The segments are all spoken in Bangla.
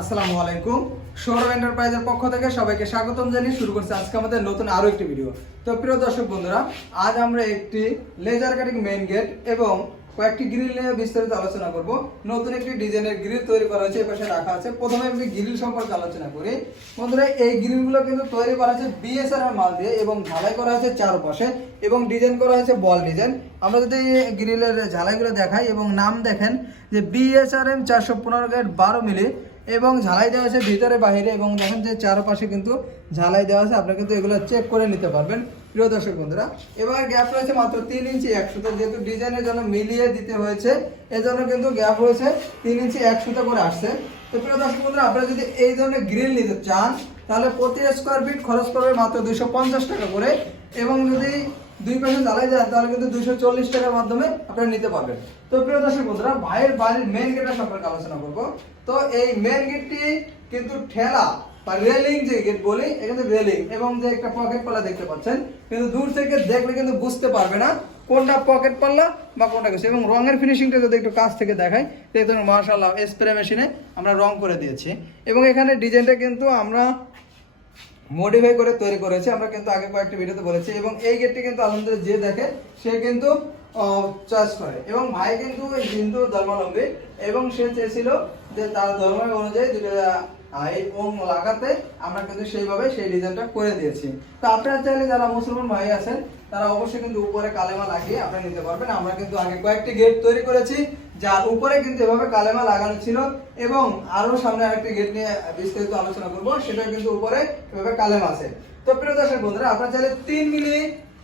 আসসালামু আলাইকুম। সৌরভ এন্টারপ্রাইজের পক্ষ থেকে সবাইকে স্বাগতম জানিয়ে শুরু করছি আজকে আমাদের নতুন আরো একটি ভিডিও। তো প্রিয় দর্শক বন্ধুরা, আজ আমরা একটি লেজার কাটিং মেইন গেট এবং কয়েকটি গ্রিল নিয়ে বিস্তারিত আলোচনা করব। নতুন একটি ডিজাইনের গ্রিল তৈরি করা হয়েছে, এপাশে রাখা আছে। প্রথমে আমি গ্রিল সম্পর্কে আলোচনা করি। বন্ধুরা, এই গ্রিলগুলো কিন্তু তৈরি করা হয়েছে বিএসআর মাল দিয়ে এবং ঝালাই করা হয়েছে চারপাশে এবং ডিজাইন করা হয়েছে বল ডিজাইন। আমরা যদি গ্রিলের ঝালাইগুলো দেখাই এবং নাম দেখেন যে বিএসআরএম 415 গেট 12 মিলি এবং ঝালাই দেওয়া আছে ভিতরে বাইরে এবং দেখেন যে চারপাশে কিন্তু ঝালাই দেওয়া আছে। আপনারা কিন্তু এগুলো চেক করে নিতে পারবেন প্রিয় দর্শক বন্ধুরা। এবার গ্যাপ রয়েছে মাত্র 3 ইঞ্চি 100, যেহেতু ডিজাইনের জন্য মিলিয়ে দিতে হয়েছে এজন্য কিন্তু গ্যাপ রয়েছে 3 ইঞ্চি 100 করে আসছে। তো প্রিয় দর্শক বন্ধুরা, আপনারা যদি এই ধরনের গ্রিল নিতে চান তাহলে প্রতি স্কোয়ার ফিট খরচ পড়বে মাত্র 250 টাকা করে এবং যদি দুই পাশে জ্বালাই যায় তাহলে কিন্তু 240 টাকার মাধ্যমে আপনারা নিতে পারবেন। তো প্রিয় দর্শক বন্ধুরা, ভাইয়ের বাড়ির মেইন গেটের সম্পর্কে আলোচনা করব। তো এই মেইন গেটটি কিন্তু ঠেলা বা রেলিং যে গেট বলি, এখানে রেলিং এবং যে একটা পকেট পাল্লা দেখতে পাচ্ছেন, কিন্তু দূর থেকে দেখলে কিন্তু বুঝতে পারবে না কোনটা পকেট পাল্লা বা কোনটা কিছু। এবং রঙের ফিনিশিংটা যদি একটু কাছ থেকে দেখাই দেখুন, মাশাআল্লাহ স্প্রে মেশিনে আমরা রং করে দিয়েছি এবং এখানে ডিজাইনটা কিন্তু আমরা মডিফাই করে তৈরি করেছি। আমরা কিন্তু আগে কয়েকটি ভিডিওতে বলেছি এবং এই গেটটি কিন্তু আলহামদুলিল্লাহ যে দেখে সে কিন্তু চয়েস করে এবং ভাই কিন্তু হিন্দু ধর্মাবলম্বী এবং সে চেয়েছিল যে তার ধর্ম অনুযায়ী দুটো এই ওম লাগাতে, আমরা কিন্তু সেইভাবে সেই ডিজাইনটা করে দিয়েছি। তো আপনারা চাইলে যারা মুসলমান ভাই আছেন তারা অবশ্যই কিন্তু উপরে কালেমা লাগিয়ে আপনারা নিতে পারবেন। আমরা কিন্তু আগে কয়েকটি গেট তৈরি করেছি যার উপরে কিন্তু এভাবে কালেমা লাগানো ছিল এবং আরো সামনে আরেকটি গেট নিয়ে বিস্তারিত আলোচনা করব, সেটা কিন্তু উপরে এভাবে কালেমা আছে। তো প্রিয় দর্শক বন্ধুরা, আপনারা চাইলে 3 মিলি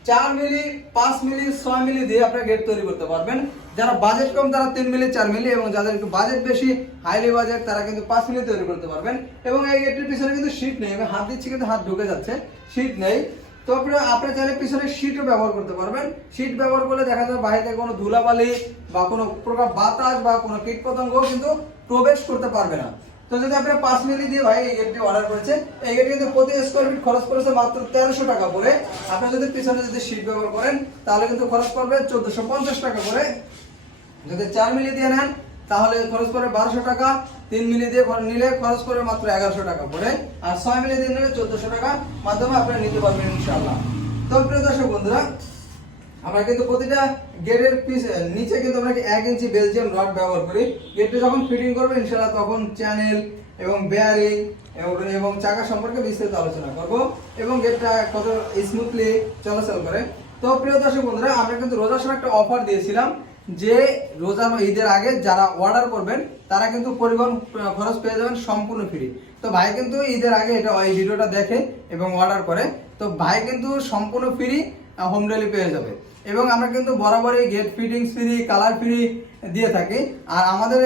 4 মিলি 5 মিলি 6 মিলি দিয়ে আপনারা গেট তৈরি করতে পারবেন। যারা বাজেট কম তারা 3 মিলি 4 মিলি এবং যাদের একটু বাজেট বেশি হাইলি বাজেট তারা কিন্তু 5 মিলি তৈরি করতে পারবেন। এবং এই গেটের পিছনে কিন্তু শীট নেই, আমি হাত দিচ্ছি কিন্তু হাত ঢুকে যাচ্ছে, শীট নেই। তো আপনারা চাইলে পিছনে শীটও ব্যবহার করতে পারবেন। শীট ব্যবহার করলে দেখা যায় বাইরে কোনো ধুলাবালি বা কোনো প্রকার বাতাস বা কোনো কীটপতঙ্গ কিন্তু প্রবেশ করতে পারবে না। তো যদি আপনারা 5 মিলি দিয়ে ভাই এই গেটটি অর্ডার করেছে, এই গেটটি কিন্তু প্রতি স্কোয়ার ফিট খরচ পড়েছে মাত্র 1300 টাকা করে। আপনারা যদি পিছনে যদি শীট ব্যবহার করেন তাহলে কিন্তু খরচ পড়বে 1450 টাকা করে। যদি 4 মিলি দিয়ে নেন তাহলে খরচ পড়বে 1200 টাকা। 3 মিলি দিয়ে নিলে খরচ পড়বে মাত্র 1100 টাকা করে। আর 6 মিলি দিয়ে নিলে 1400 টাকা মাধ্যমে আপনারা নিতে পারবেন ইনশাআল্লাহ। তো প্রিয় দর্শক বন্ধুরা, আমরা কিন্তু প্রতিটা গেটের নিচে কিন্তু আমরা 1 ইঞ্চি বেলজিয়াম রড ব্যবহার করি। গেটটা যখন ফিটিং করবে ইনশাআল্লাহ তখন চ্যানেল এবং বেয়ারিং এবং চাকা সম্পর্কে বিস্তারিত আলোচনা করব এবং গেটটা কত স্মুথলি চলাচল করে। তো প্রিয় দর্শক বন্ধুরা, আমরা কিন্তু রোজার সময় একটা অফার দিয়েছিলাম যে রোজার ঈদের আগে যারা অর্ডার করবেন তারা কিন্তু পরিবহন খরচ পেয়ে যাবেন সম্পূর্ণ ফ্রি। তো ভাই কিন্তু ঈদের আগে এটা এই ভিডিওটা দেখে এবং অর্ডার করে, তো ভাই কিন্তু সম্পূর্ণ ফ্রি হোম ডেলিভারি পেয়ে যাবে। এবং আমরা কিন্তু বরাবরই gate fittings free, colour free দিয়ে থাকি। আর আমাদের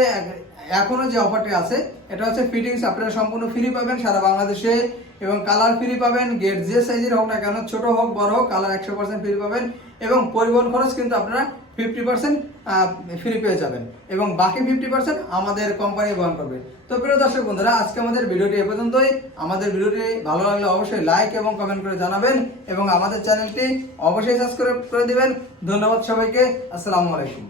এখনো যে অফারটি আছে এটা হচ্ছে ফিটিংস আপনারা সম্পূর্ণ ফ্রি পাবেন সারা বাংলাদেশে এবং কালার ফ্রি পাবেন। গেট যে সাইজের হোক না কেন, ছোট হোক বড় হোক, কালার 100% ফ্রি পাবেন এবং পরিবহন খরচ কিন্তু আপনারা 50% ফ্রি পেয়ে যাবেন এবং বাকি 50% আমাদের কোম্পানি বহন করবে। তো প্রিয় দর্শক বন্ধুরা, আজকে আমাদের ভিডিওটি এ পর্যন্তই। আমাদের ভিডিওটি ভালো লাগলে অবশ্যই লাইক এবং কমেন্ট করে জানাবেন এবং আমাদের চ্যানেলটি অবশ্যই সাবস্ক্রাইব করে দিবেন। ধন্যবাদ সবাইকে। আসসালামু আলাইকুম।